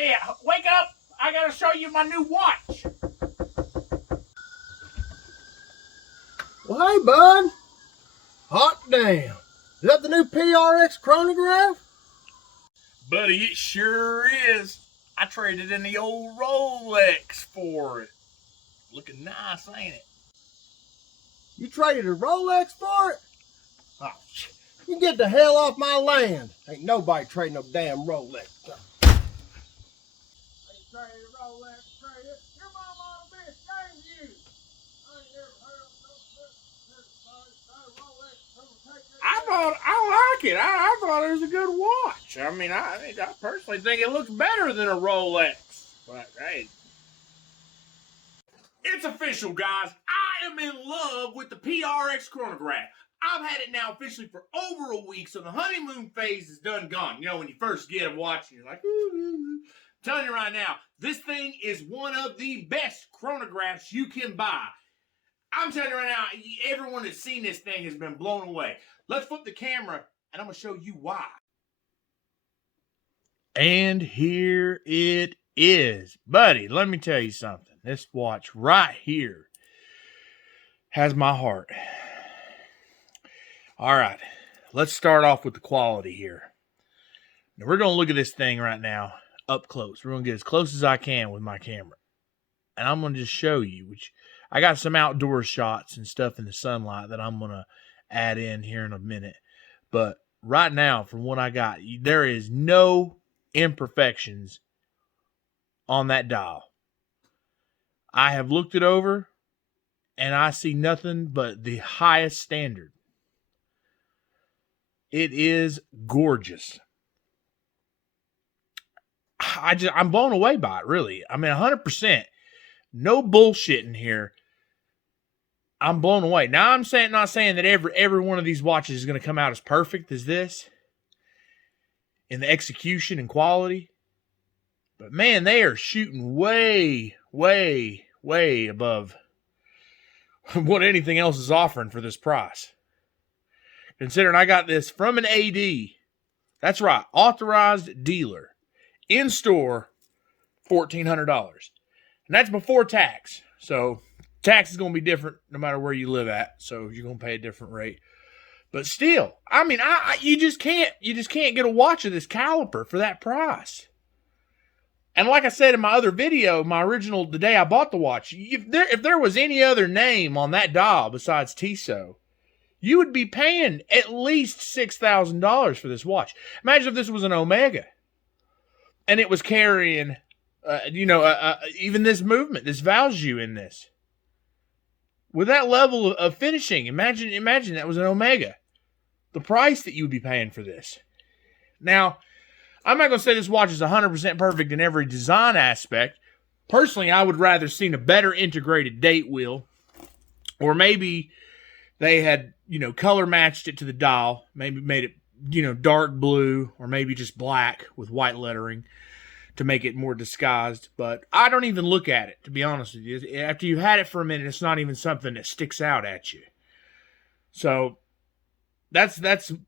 Hey, wake up! I gotta show you my new watch. Well, hey, bud. Hot damn. Is that the new PRX chronograph? Buddy, it sure is. I traded in the old Rolex for it. Looking nice, ain't it? You traded a Rolex for it? Oh, you get the hell off my land. Ain't nobody trading no damn Rolex. Your mom ought to be ashamed of you. I ain't never heard of I like it. I thought it was a good watch. I mean, I personally think it looks better than a Rolex. But hey, it's official, guys. I am in love with the PRX chronograph. I've had it now officially for over a week, so the honeymoon phase is done gone. You know, when you first get a watch and you're like, ooh. I'm telling you right now, this thing is one of the best chronographs you can buy. I'm telling you right now, everyone that's seen this thing has been blown away. Let's flip the camera, and I'm going to show you why. And here it is. Buddy, let me tell you something. This watch right here has my heart. All right, let's start off with the quality here. Now, we're going to look at this thing right now up close. We're going to get as close as I can with my camera. And I'm going to just show you, which I got some outdoor shots and stuff in the sunlight that I'm going to add in here in a minute. But right now, from what I got, there is no imperfections on that dial. I have looked it over, and I see nothing but the highest standard. It is gorgeous. I'm blown away by it, really. I mean, 100%. No bullshit in here. I'm blown away. Now, I'm not saying that every one of these watches is going to come out as perfect as this in the execution and quality. But, man, they are shooting way, way, way above what anything else is offering for this price. Considering I got this from an AD. That's right, authorized dealer. In store, $1,400. And that's before tax. So tax is going to be different no matter where you live at. So you're going to pay a different rate. But still, I mean, you just can't get a watch of this caliber for that price. And like I said in my other video, the day I bought the watch, if there was any other name on that dial besides Tissot, you would be paying at least $6,000 for this watch. Imagine if this was an Omega. And it was carrying, even this movement, this value in this. With that level of finishing, imagine that was an Omega. The price that you would be paying for this. Now, I'm not going to say this watch is 100% perfect in every design aspect. Personally, I would rather seen a better integrated date wheel. Or maybe they had, color matched it to the dial. Maybe made it, dark blue or maybe just black with white lettering to make it more disguised. But I don't even look at it, to be honest with you. After you've had it for a minute, it's not even something that sticks out at you. So that's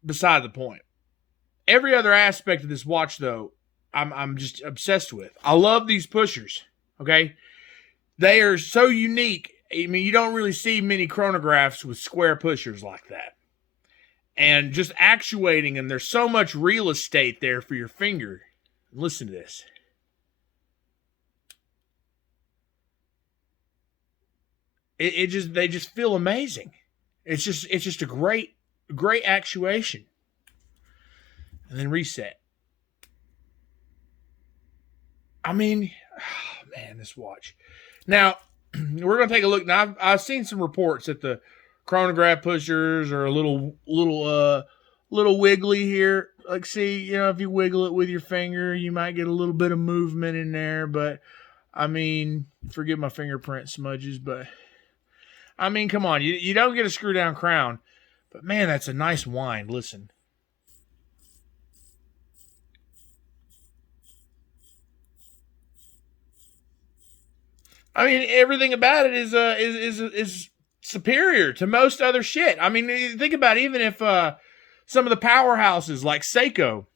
beside the point. Every other aspect of this watch, though, I'm just obsessed with. I love these pushers, okay? They are so unique. I mean, you don't really see many chronographs with square pushers like that. And just actuating them, there's so much real estate there for your finger. Listen to this. They just feel amazing. It's just a great actuation. And then reset. I mean, oh man, this watch. Now, we're going to take a look. Now, I've seen some reports that the chronograph pushers are a little wiggly here. Like, see, if you wiggle it with your finger, you might get a little bit of movement in there. But, I mean, forgive my fingerprint smudges, but, I mean, come on. You don't get a screw-down crown. But, man, that's a nice wind. Listen. I mean, everything about it is superior to most other shit. I mean, think about it, even if some of the powerhouses like Seiko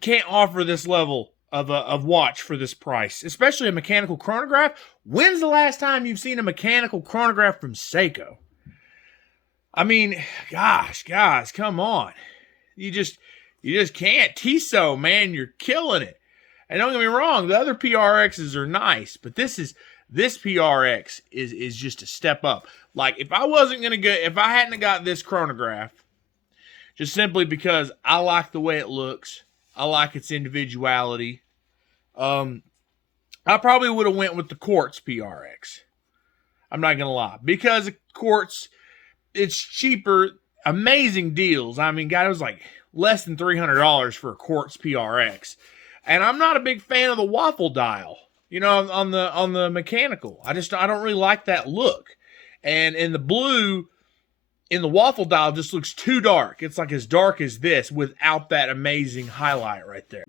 can't offer this level of watch for this price, especially a mechanical chronograph. When's the last time you've seen a mechanical chronograph from Seiko? I mean, gosh, guys, come on. You just can't. Tissot, man, you're killing it. And don't get me wrong, the other PRXs are nice, but this PRX is just a step up. Like, if I hadn't got this chronograph, just simply because I like the way it looks, I like its individuality, I probably would have went with the Quartz PRX. I'm not gonna lie, because Quartz, it's cheaper, amazing deals. I mean, God, it was like less than $300 for a Quartz PRX. And I'm not a big fan of the waffle dial, on the mechanical. I don't really like that look. And in the blue, in the waffle dial, just looks too dark. It's like as dark as this without that amazing highlight right there.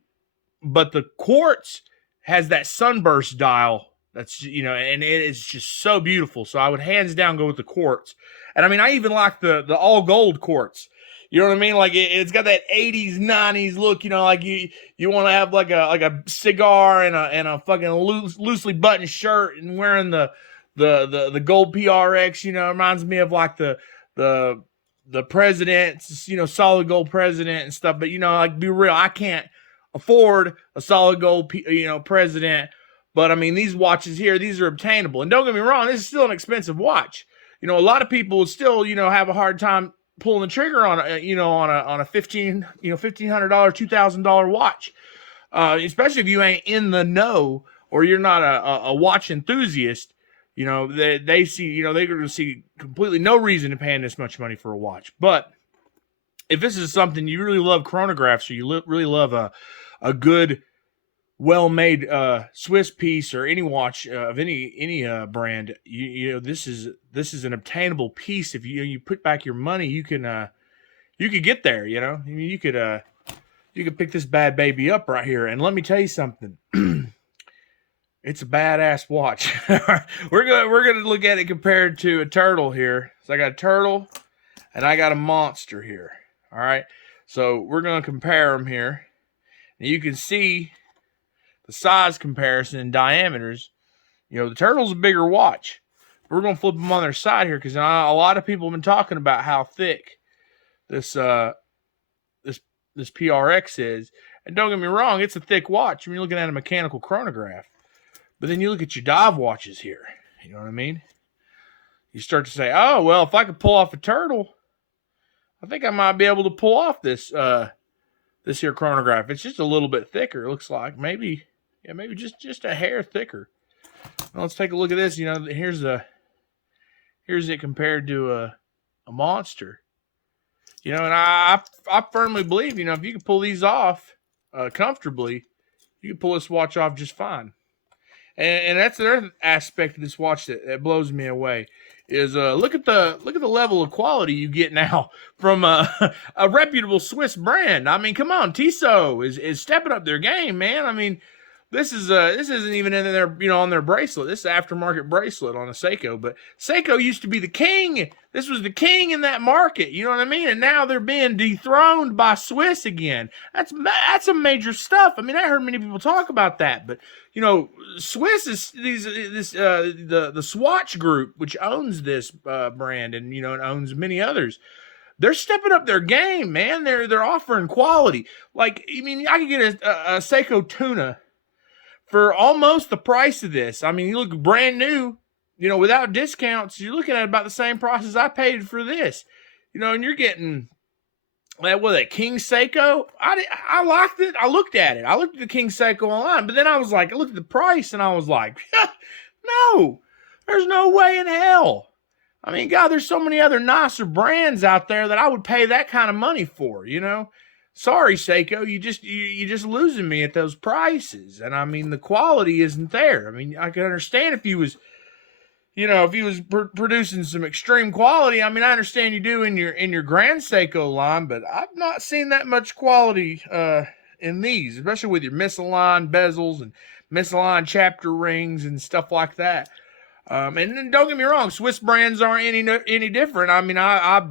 But the Quartz has that sunburst dial that's, and it is just so beautiful. So I would hands down go with the Quartz. And I mean, I even like the all gold Quartz. You know what I mean? Like it's got that 80s, 90s look, like you want to have like a cigar and a fucking loosely buttoned shirt and wearing the gold PRX, it reminds me of like the president's, solid gold president and stuff. But like, be real, I can't afford a solid gold president. But I mean, these watches here, these are obtainable. And don't get me wrong, this is still an expensive watch. A lot of people would still, have a hard time pulling the trigger on a $1,500, $2,000 watch, especially if you ain't in the know or you're not a watch enthusiast. They see, they're going to see completely no reason to paying this much money for a watch. But if this is something you really love, chronographs, or you really love a good, well-made Swiss piece or any watch of any brand, this is an obtainable piece. If you put back your money, you could get there. I mean, you could pick this bad baby up right here. And let me tell you something, it's a badass watch. we're gonna look at it compared to a turtle here. So I got a turtle and I got a monster here. All right, so we're gonna compare them here, and you can see the size comparison and diameters. The turtle's a bigger watch. We're going to flip them on their side here because a lot of people have been talking about how thick this PRX is. And don't get me wrong, it's a thick watch when you're looking at a mechanical chronograph. But then you look at your dive watches here. You know what I mean? You start to say, oh, well, if I could pull off a turtle, I think I might be able to pull off this here chronograph. It's just a little bit thicker, it looks like. Maybe just a hair thicker. Now let's take a look at this. Here's it compared to a monster. And I firmly believe, if you can pull these off comfortably, you can pull this watch off just fine. And that's another aspect of this watch that blows me away. Is look at the level of quality you get now from a reputable Swiss brand. I mean, come on, Tissot is stepping up their game, man. I mean, this isn't even in their on their bracelet. This is an aftermarket bracelet on a Seiko, but Seiko used to be the king. This was the king in that market. You know what I mean? And now they're being dethroned by Swiss again. That's some major stuff. I mean, I heard many people talk about that, but Swiss is the Swatch Group, which owns this brand and and owns many others. They're stepping up their game, man. They're offering quality. Like, I mean, I could get a Seiko tuna for almost the price of this. I mean, you look brand new, without discounts, you're looking at about the same price as I paid for this. And you're getting that King Seiko. I liked it. I looked at it. I looked at the King Seiko online, but then I was like, I looked at the price and I was like, no, there's no way in hell. I mean, God, there's so many other nicer brands out there that I would pay that kind of money for, Sorry, Seiko, you just losing me at those prices. And I mean, the quality isn't there. I mean, I can understand if he was, producing some extreme quality. I mean, I understand you do in your Grand Seiko line, but I've not seen that much quality in these, especially with your misaligned bezels and misaligned chapter rings and stuff like that. And then don't get me wrong, Swiss brands aren't any different. I mean, I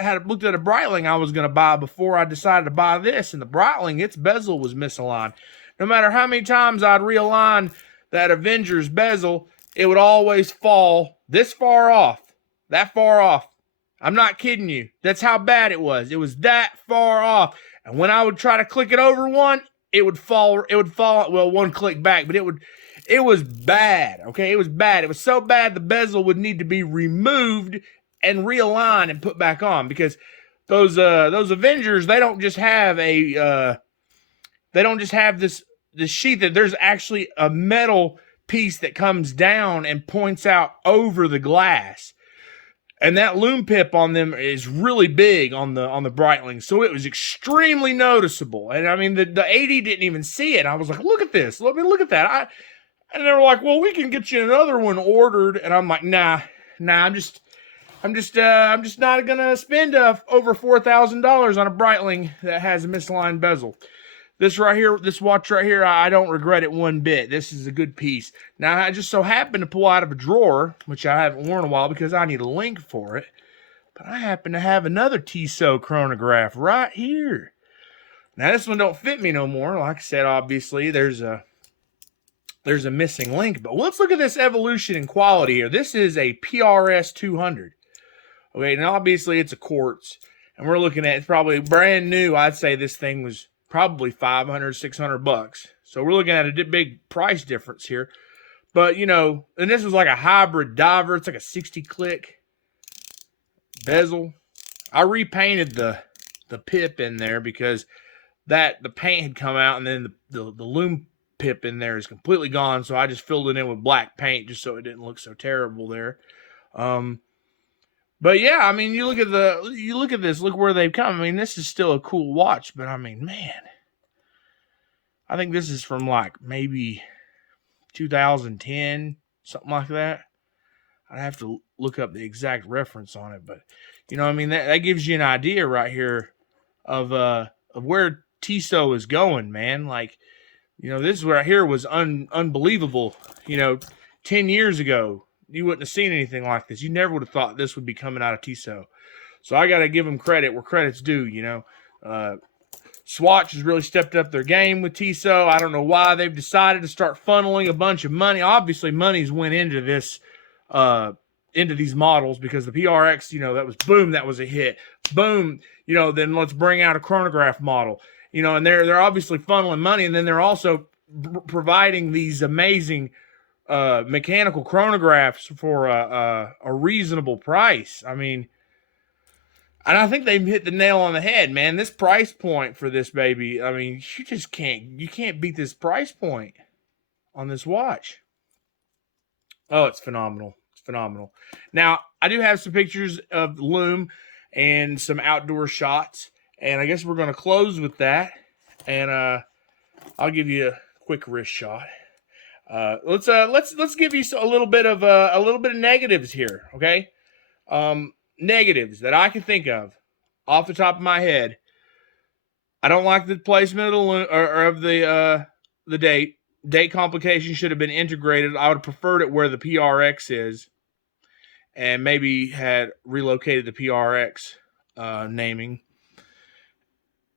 had looked at a Breitling I was going to buy before I decided to buy this, and the Breitling, its bezel was misaligned. no matter how many times I'd realign that Avengers bezel, it would always fall this far off, that far off. I'm not kidding you. That's how bad it was. It was that far off. And when I would try to click it over one, it would fall. Well, one click back, but it was bad. Okay, it was bad. It was so bad the bezel would need to be removed and realigned and put back on, because those Avengers, they don't just have this sheath. That there's actually a metal piece that comes down and points out over the glass. And that loom pip on them is really big on the Breitling, so it was extremely noticeable. And I mean, the 80 didn't even see it. I was like, look at this. Let me look at that. And they were like, well, we can get you another one ordered. And I'm like, nah, I'm just not gonna spend over $4,000 on a Breitling that has a misaligned bezel. This right here, this watch right here, I don't regret it one bit. This is a good piece. Now, I just so happened to pull out of a drawer, which I haven't worn in a while because I need a link for it, but I happen to have another Tissot chronograph right here. Now, this one don't fit me no more. Like I said, obviously, there's a missing link, but let's look at this evolution in quality here. This is a PRS 200. Okay, and obviously it's a quartz, and we're looking at, it's probably brand new. I'd say this thing was probably $500, $600. So we're looking at a big price difference here. But, you know, and this was like a hybrid diver. It's like a 60 click bezel. I repainted the pip in there because the paint had come out, and then the loom pip in there is completely gone. So I just filled it in with black paint just so it didn't look so terrible there. But yeah, I mean, you look at this, look where they've come. I mean, this is still a cool watch, but I mean, man, I think this is from like maybe 2010, something like that. I'd have to look up the exact reference on it, but you know, I mean, that gives you an idea right here of where Tissot is going, man. Like, you know, this right here was unbelievable. You know, 10 years ago, you wouldn't have seen anything like this. You never would have thought this would be coming out of Tissot. So I got to give them credit where credit's due, you know. Swatch has really stepped up their game with Tissot. I don't know why they've decided to start funneling a bunch of money. Obviously, money's went into this, into these models, because the PRX, you know, that was boom, that was a hit. Boom, you know, then let's bring out a chronograph model. You know, and they're obviously funneling money, and then they're also providing these amazing mechanical chronographs for a reasonable price. I mean, and I think they've hit the nail on the head, man. This price point for this baby, I mean, you can't beat this price point on this watch. Oh, it's phenomenal. It's phenomenal. Now, I do have some pictures of the loom and some outdoor shots, and I guess we're going to close with that, and I'll give you a quick wrist shot. Let's give you a little bit of negatives here, okay? Negatives that I can think of off the top of my head. I don't like the placement of the date. Date complication should have been integrated. I would have preferred it where the PRX is, and maybe had relocated the PRX naming.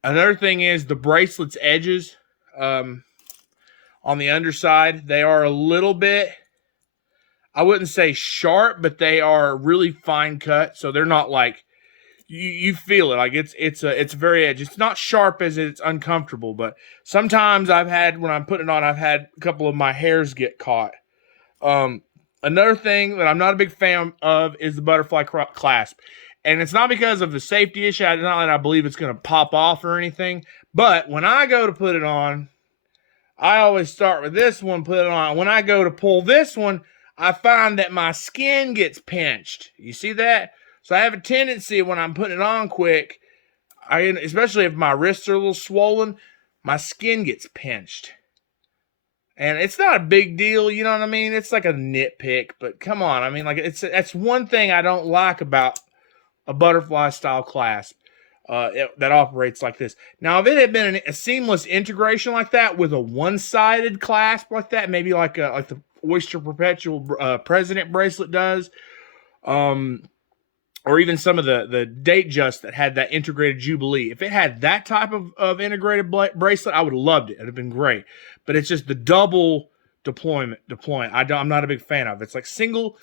Another thing is the bracelet's edges. On the underside, they are a little bit, I wouldn't say sharp, but they are really fine cut. So they're not like, you feel it. Like it's very edgy. It's not sharp as it's uncomfortable, but sometimes when I'm putting it on, I've had a couple of my hairs get caught. Another thing that I'm not a big fan of is the butterfly clasp. And it's not because of the safety issue. It's not that I believe it's going to pop off or anything. But when I go to put it on, I always start with this one, put it on. When I go to pull this one, I find that my skin gets pinched. You see that? So I have a tendency when I'm putting it on quick, especially if my wrists are a little swollen, my skin gets pinched. And it's not a big deal, you know what I mean? It's like a nitpick, but come on. I mean, like that's one thing I don't like about a butterfly style clasp. That operates like this. Now, if it had been a seamless integration like that with a one-sided clasp like that, maybe like the Oyster Perpetual President bracelet does, or even some of the date just that had that integrated Jubilee. If it had that type of integrated bracelet, I would have loved it. It'd have been great. But it's just the double deployment. I'm not a big fan of. It's like single,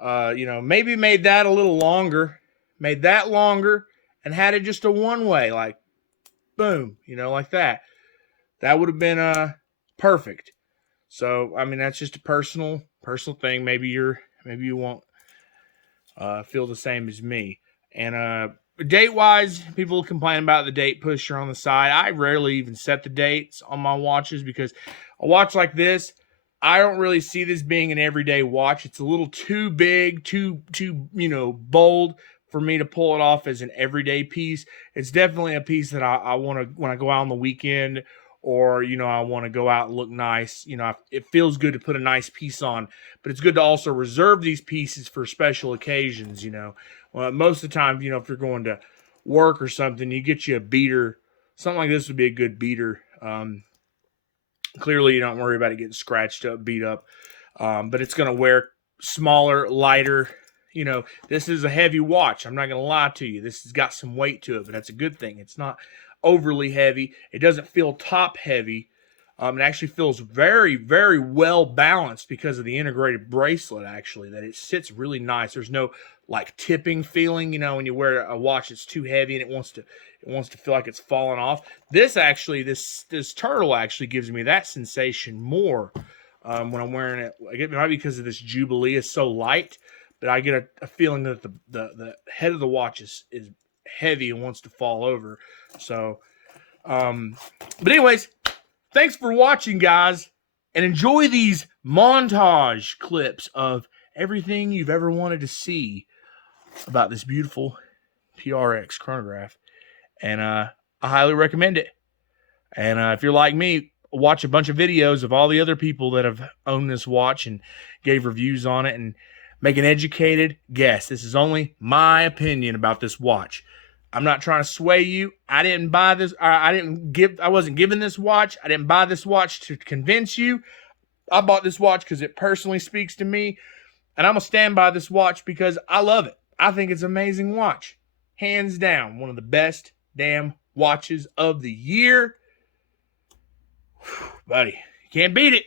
maybe made that a little longer, made that longer, and had it just a one-way, like boom, like that. That would have been perfect. So I mean, that's just a personal thing. Maybe you won't feel the same as me. And date-wise, people complain about the date pusher on the side. I rarely even set the dates on my watches because a watch like this, I don't really see this being an everyday watch. It's a little too big, too bold for me to pull it off as an everyday piece. It's definitely a piece that I want to, when I go out on the weekend, or, I want to go out and look nice. It feels good to put a nice piece on, but it's good to also reserve these pieces for special occasions, Well, most of the time, if you're going to work or something, you get you a beater. Something like this would be a good beater. Clearly, you don't worry about it getting scratched up, beat up, but it's going to wear smaller, lighter. This is a heavy watch. I'm not going to lie to you. This has got some weight to it, but that's a good thing. It's not overly heavy. It doesn't feel top heavy. It actually feels very, very well balanced because of the integrated bracelet, actually, that it sits really nice. There's no like tipping feeling, when you wear a watch that's too heavy and it wants to feel like it's falling off. This turtle actually gives me that sensation more when I'm wearing it. It might be because of this Jubilee is so light, but I get a feeling that the head of the watch is heavy and wants to fall over. So, but anyways, thanks for watching, guys, and enjoy these montage clips of everything you've ever wanted to see about this beautiful PRX chronograph. And I highly recommend it. And if you're like me, watch a bunch of videos of all the other people that have owned this watch and gave reviews on it, and make an educated guess. This is only my opinion about this watch. I'm not trying to sway you. I didn't buy this. I wasn't given this watch. I didn't buy this watch to convince you. I bought this watch because it personally speaks to me. And I'm going to stand by this watch because I love it. I think it's an amazing watch. Hands down, one of the best damn watches of the year. Whew, buddy, you can't beat it.